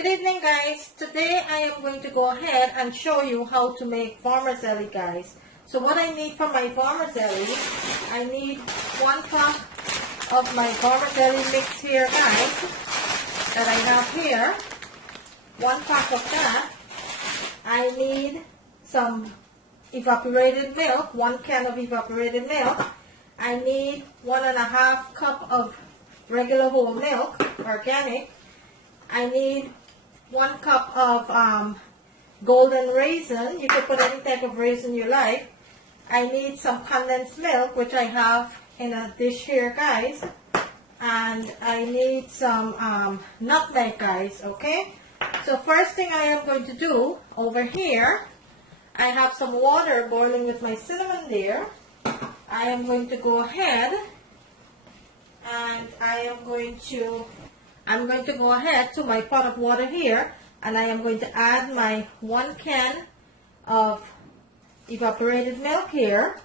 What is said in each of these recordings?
Good evening, guys. Today I am going to go ahead and show you how to make vermicelli, guys. So what I need for my vermicelli, I need 1 cup of my vermicelli mix here, guys, that I have here. 1 cup of that. I need some evaporated milk, 1 can of evaporated milk. I need 1.5 cup of regular whole milk, organic. I need 1 cup of golden raisin. You can put any type of raisin you like. I need some condensed milk, which I have in a dish here, guys. And I need some nutmeg, guys, okay? So first thing I am going to do over here, I have some water boiling with my cinnamon there. I am going to go ahead and I'm going to go ahead to my pot of water here, and I am going to add my 1 can of evaporated milk here.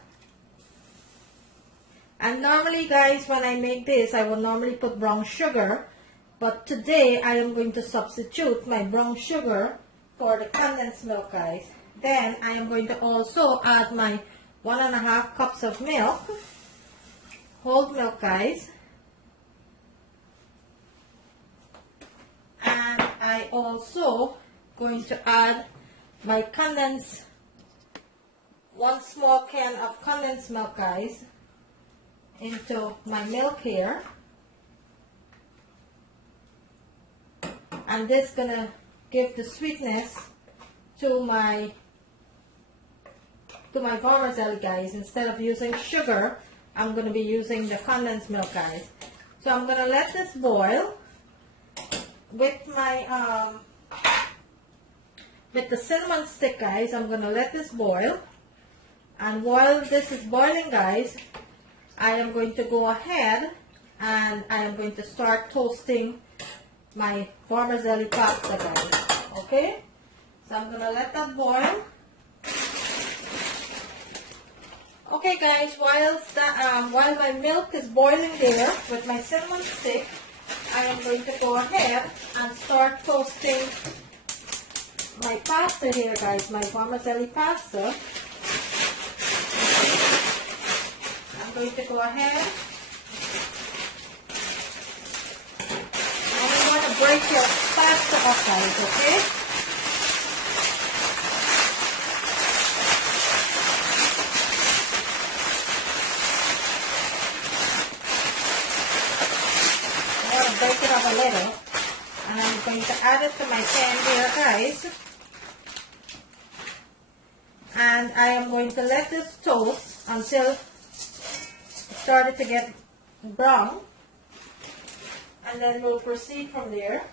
And normally, guys, when I make this, I will normally put brown sugar, but today I am going to substitute my brown sugar for the condensed milk, guys. Then I am going to also add my 1.5 cups of milk, whole milk, guys. And I also going to add my condensed, 1 small can of condensed milk, guys, into my milk here. And this gonna give the sweetness to my vermicelli, guys. Instead of using sugar, I'm gonna be using the condensed milk, guys. So I'm gonna let this boil with my with the cinnamon stick, guys. I'm gonna let this boil, and while this is boiling, guys, I am going to go ahead and I am going to start toasting my vermicelli pasta, guys. Okay, so I'm gonna let that boil. Okay, guys, while my milk is boiling there with my cinnamon stick, I am going to go ahead and start toasting my pasta here, guys, my vermicelli pasta. I'm going to go ahead and you want to break your pasta up, guys, okay? Break it up a little, and I'm going to add it to my pan here, guys, and I am going to let this toast until it started to get brown, and then we'll proceed from there.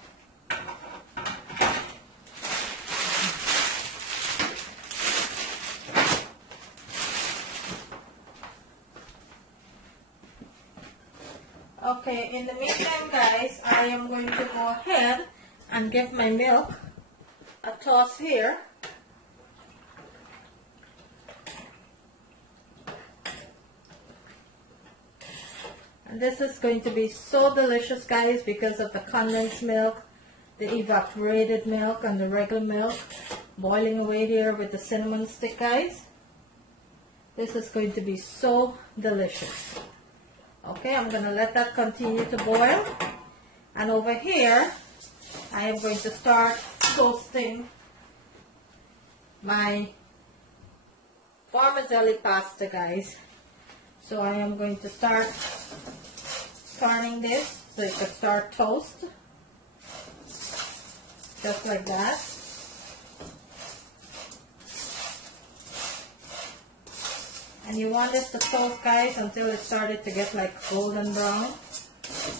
Okay, in the meantime, guys, I am going to go ahead and give my milk a toss here. And this is going to be so delicious, guys, because of the condensed milk, the evaporated milk, and the regular milk boiling away here with the cinnamon stick, guys. This is going to be so delicious. Okay, I'm going to let that continue to boil. And over here, I am going to start toasting my vermicelli pasta, guys. So I am going to start turning this so it can start toast. Just like that. And you want this to toast, guys, until it started to get like golden brown. So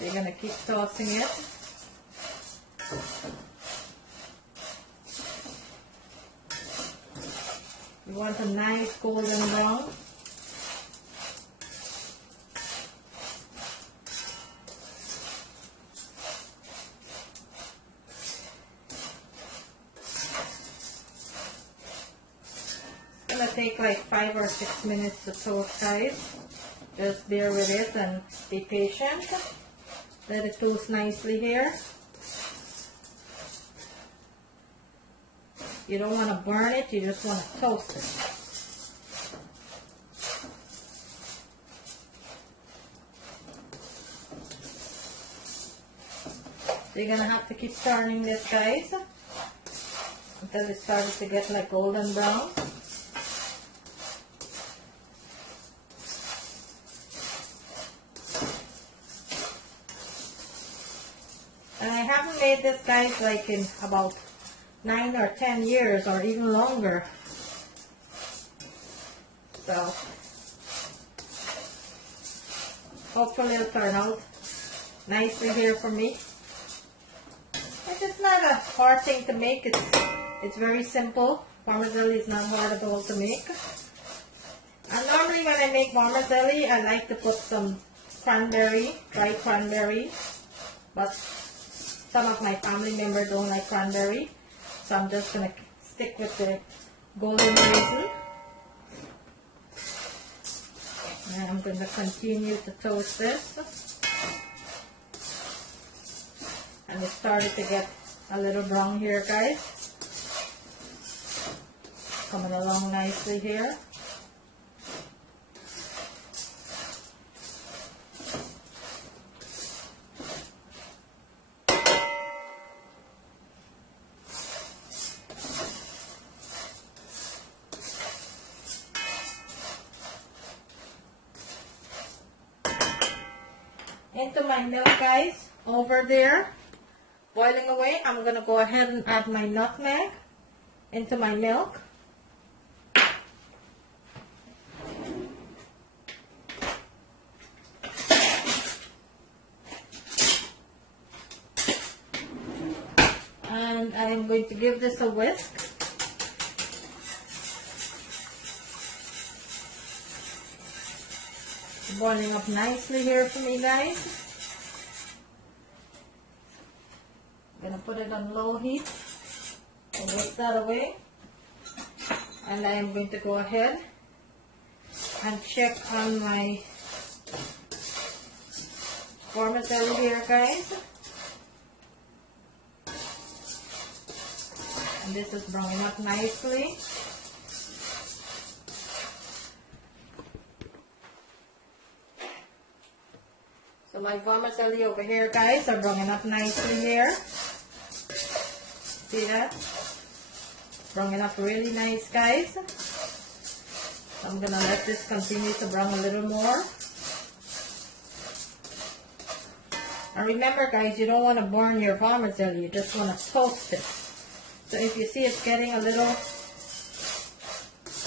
you're going to keep tossing it. You want a nice golden brown. It's going to take like 5 or 6 minutes to toast, guys. Just bear with it and be patient. Let it toast nicely here. You don't want to burn it, you just want to toast it. So you're going to have to keep turning this, guys, until it starts to get like golden brown. And I haven't made this, guys, like in about 9 or 10 years or even longer. So hopefully it'll turn out nicely here for me. It's not a hard thing to make. It's very simple. Vermicelli is not hard at all to make. And normally when I make vermicelli, I like to put some cranberry, dried cranberry. But some of my family members don't like cranberry. So I'm just going to stick with the golden raisin. And I'm going to continue to toast this. And it started to get a little brown here, guys. Coming along nicely here. Into my milk, guys, over there, boiling away. I'm going to go ahead and add my nutmeg into my milk. And I am going to give this a whisk. Boiling up nicely here for me, guys. I'm going to put it on low heat and whisk that away. And I am going to go ahead and check on my vermicelli here, guys. And this is browning up nicely. So my vermicelli over here, guys, are browning up nicely here. See that? Browning up really nice, guys. So I'm gonna let this continue to brown a little more. And remember, guys, you don't want to burn your vermicelli, you just want to toast it. So if you see it's getting a little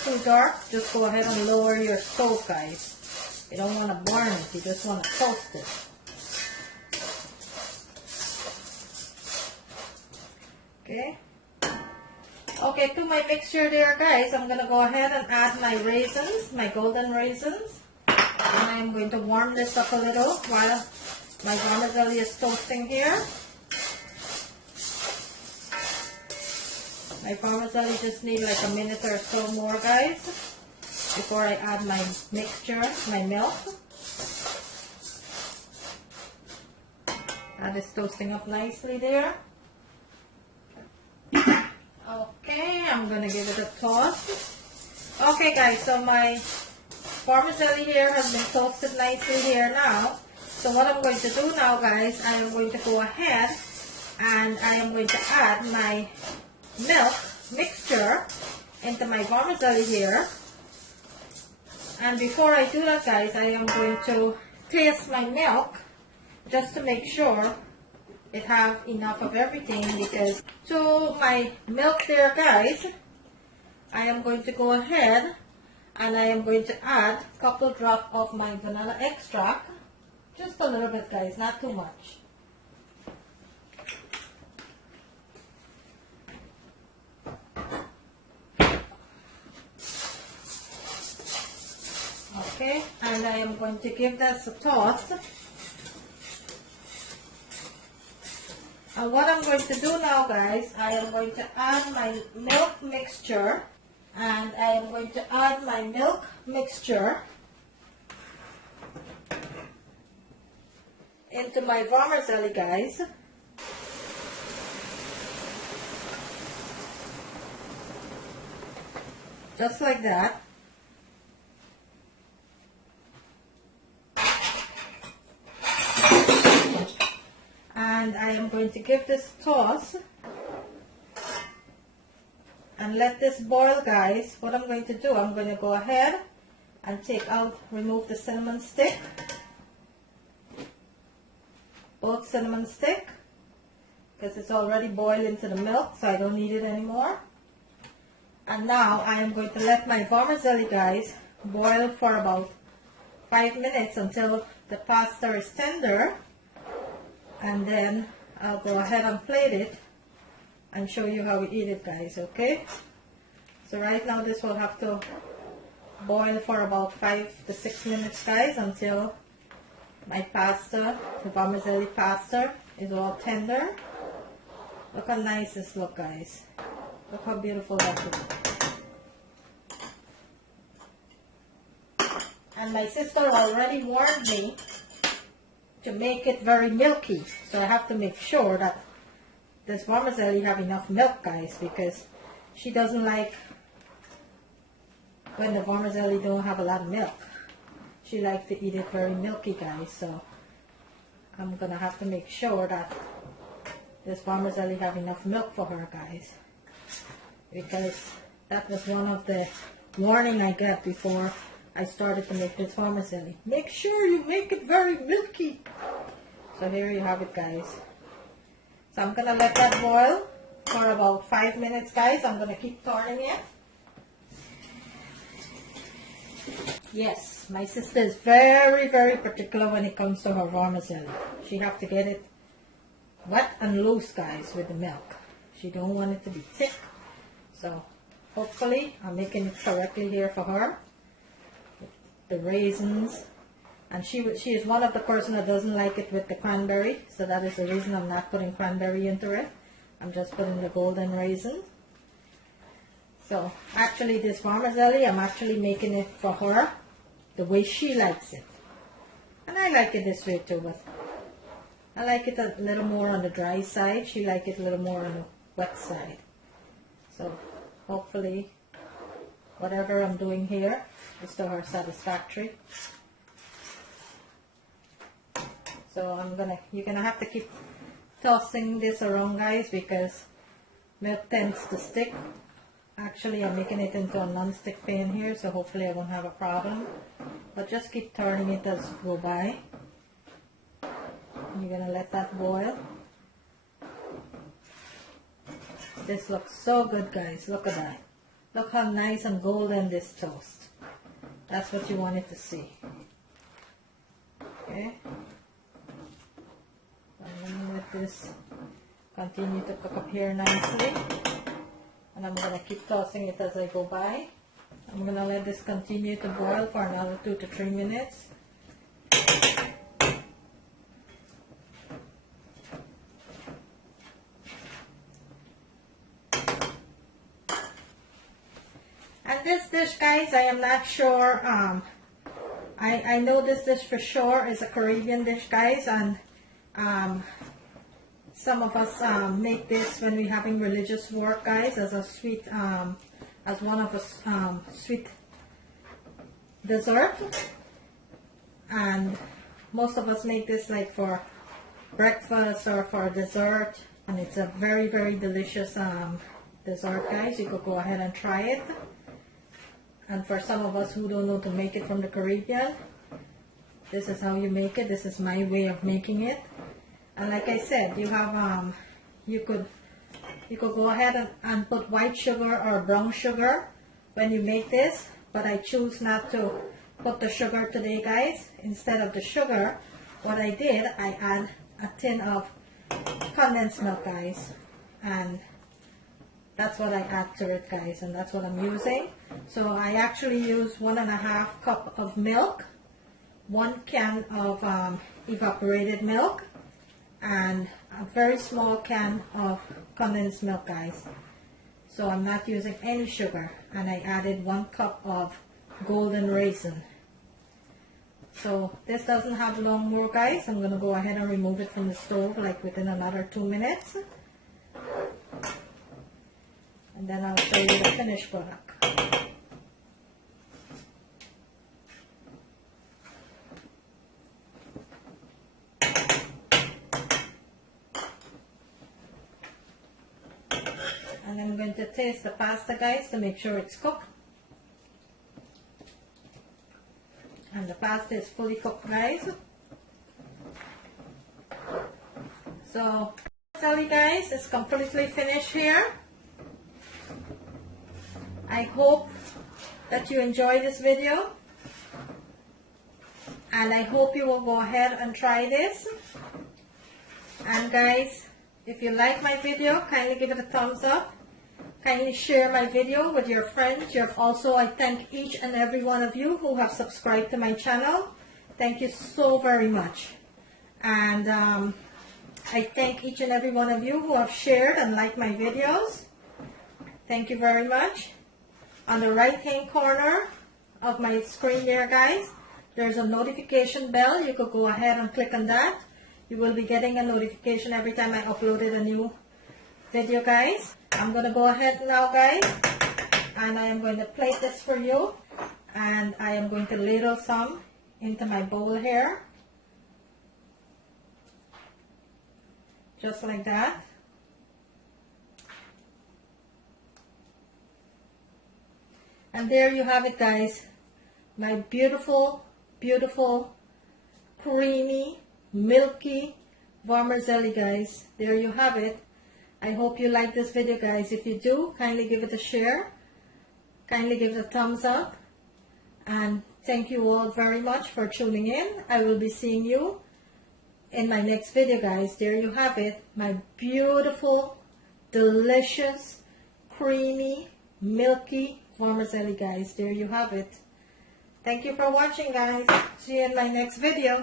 too dark, just go ahead and lower your stove, guys. You don't want to burn it, you just want to toast it. Okay. Okay, to my mixture there, guys, I'm going to go ahead and add my raisins, my golden raisins. And I'm going to warm this up a little while my vermicelli is toasting here. My vermicelli just need like a minute or so more, guys, before I add my mixture, my milk. That is toasting up nicely there. Okay, I'm going to give it a toss. Okay, guys, so my vermicelli here has been toasted nicely here now. So what I'm going to do now, guys, I am going to go ahead and I am going to add my milk mixture into my vermicelli here. And before I do that, guys, I am going to taste my milk just to make sure it have enough of everything, because to my milk there, guys, I am going to go ahead and I am going to add a couple drops of my vanilla extract. Just a little bit, guys, not too much. Okay, and I am going to give this a toss. And what I'm going to do now, guys, I am going to add my milk mixture. And I am going to add my milk mixture into my vermicelli, guys. just like that. And I am going to give this a toss and let this boil, guys. What I'm going to do, I'm going to go ahead and remove the cinnamon stick, both cinnamon stick, because it's already boiled into the milk, so I don't need it anymore. And now I am going to let my vermicelli, guys, boil for about 5 minutes until the pasta is tender, and then I'll go ahead and plate it and show you how we eat it, guys. Okay, so right now this will have to boil for about 5 to 6 minutes, guys, until my pasta, the vermicelli pasta, is all tender. Look how nice this looks, guys. Look how beautiful that looks. And my sister already warned me to make it very milky, so I have to make sure that this vermicelli have enough milk, guys, because she doesn't like when the vermicelli don't have a lot of milk. She likes to eat it very milky, guys, so I'm gonna have to make sure that this vermicelli have enough milk for her, guys, because that was one of the warning I got before I started to make this vermicelli. Make sure you make it very milky. So here you have it, guys. So I'm gonna let that boil for about 5 minutes, guys. I'm gonna keep turning it. Yes, my sister is very, very particular when it comes to her vermicelli. She have to get it wet and loose, guys, with the milk. She don't want it to be thick. So hopefully I'm making it correctly here for her. The raisins, and she is one of the person that doesn't like it with the cranberry, so that is the reason I'm not putting cranberry into it. I'm just putting the golden raisin. So actually this vermicelli, I'm actually making it for her the way she likes it, and I like it this way too, but I like it a little more on the dry side. She like it a little more on the wet side. So hopefully whatever I'm doing here is to her satisfactory. So you're gonna have to keep tossing this around, guys, because milk tends to stick. Actually, I'm making it into a non-stick pan here, so hopefully I won't have a problem. But just keep turning it as you go by. You're gonna let that boil. This looks so good, guys. Look at that. Look how nice and golden this toast. That's what you wanted to see. Okay. And let this continue to cook up here nicely. And I'm going to keep tossing it as I go by. I'm going to let this continue to boil for another 2 to 3 minutes. And this dish, guys, I am not sure. I know this dish for sure is a Caribbean dish, guys, and some of us make this when we're having religious work, guys, as a sweet, as one of us sweet dessert. And most of us make this like for breakfast or for dessert, and it's a very, very delicious dessert, guys. You could go ahead and try it. And for some of us who don't know to make it from the Caribbean, this is how you make it. This is my way of making it. And like I said, you have you could go ahead and put white sugar or brown sugar when you make this, but I choose not to put the sugar today, guys. Instead of the sugar, what I did, I add a tin of condensed milk, guys, and that's what I add to it, guys, and that's what I'm using. So I actually use 1.5 cup of milk, 1 can of evaporated milk, and a very small can of condensed milk, guys. So I'm not using any sugar, and I added 1 cup of golden raisin. So this doesn't have long more, guys. I'm going to go ahead and remove it from the stove like within another 2 minutes. And then I'll show you the finished product. And I'm going to taste the pasta, guys, to make sure it's cooked. And the pasta is fully cooked, guys. So, vermicelli, guys, is completely finished here. I hope that you enjoy this video. And I hope you will go ahead and try this. And guys, if you like my video, kindly give it a thumbs up. Kindly share my video with your friends. Also, I thank each and every one of you who have subscribed to my channel. Thank you so very much. And I thank each and every one of you who have shared and liked my videos. Thank you very much. On the right hand corner of my screen there, guys, there's a notification bell. You could go ahead and click on that. You will be getting a notification every time I uploaded a new video, guys. I'm going to go ahead now, guys, and I am going to plate this for you. And I am going to ladle some into my bowl here. Just like that. And there you have it, guys. My beautiful, beautiful, creamy, milky vermicelli, guys. There you have it. I hope you like this video, guys. If you do, kindly give it a share. Kindly give it a thumbs up. And thank you all very much for tuning in. I will be seeing you in my next video, guys. There you have it. My beautiful, delicious, creamy, milky vermicelli, guys. There you have it. Thank you for watching, guys. See you in my next video.